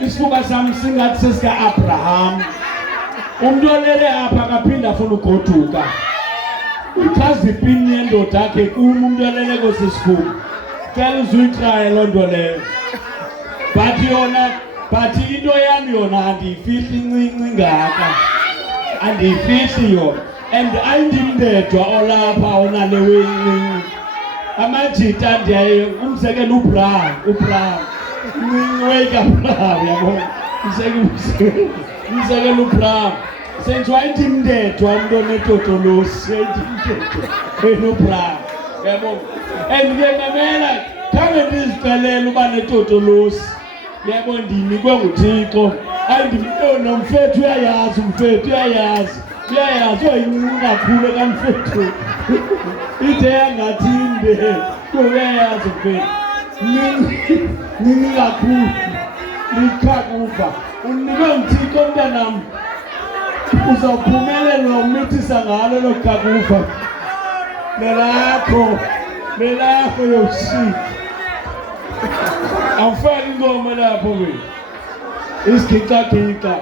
isifuba sami singathi sesika-Abraham. Umuntu olele apha akaphinda afuna ugoduka. Uchaza ipini yendoda yakhe umuntu olele kwesisifuba. Cela uzuyitraya loo nto leyo. But into yami yona andiyifihli incinci ngaka. Andiyifihli yona. And ayindimndedwa olapha onale wencinci. Amajita ndiyaye umzekelo uBrown. Incinci weyikaBrown yabona. Umzekelo uBrown. Senziwa indimndedwa umuntu onetotolosi. Indimndedwa uBrown. Yabona. And ke ngamela khange ndizicelela uba netotolosi. Yabona ndinikwe nguThixo. Nomfethu uyayazi umfethu uyayazi. Uyayazi oyincinci kakhulu kamfethu. Ithe yangathinde. Uyayazi umfethu. Nini kakhulu. Likhakuva. Unikwe nguThixo mntanami. Uzawuphumelela umithisa ngalo lo khakuva. Lelakho yoshit. Awufaki ingoma lapho wena. Isigicagika.